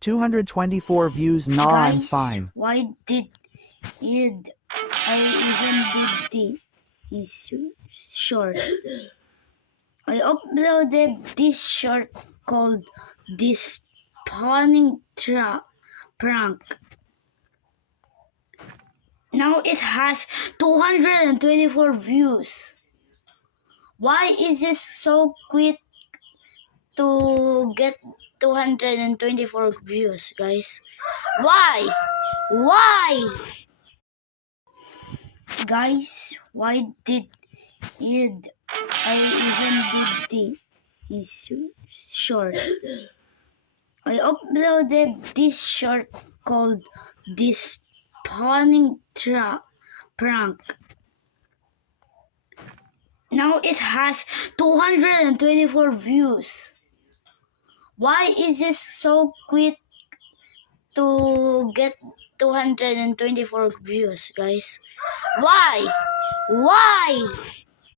224 views. Nah, I'm Guys, fine. why did I even did this short? I uploaded this short called "This Spawning Prank." Now it has 224 views. Why is this so quick to get 224 views, guys? Why? Why? Guys, why did I even did this short? I uploaded this short called "This Spawning Prank." Now it has 224 views. Why is this so quick to get 224 views, guys? Why? Why?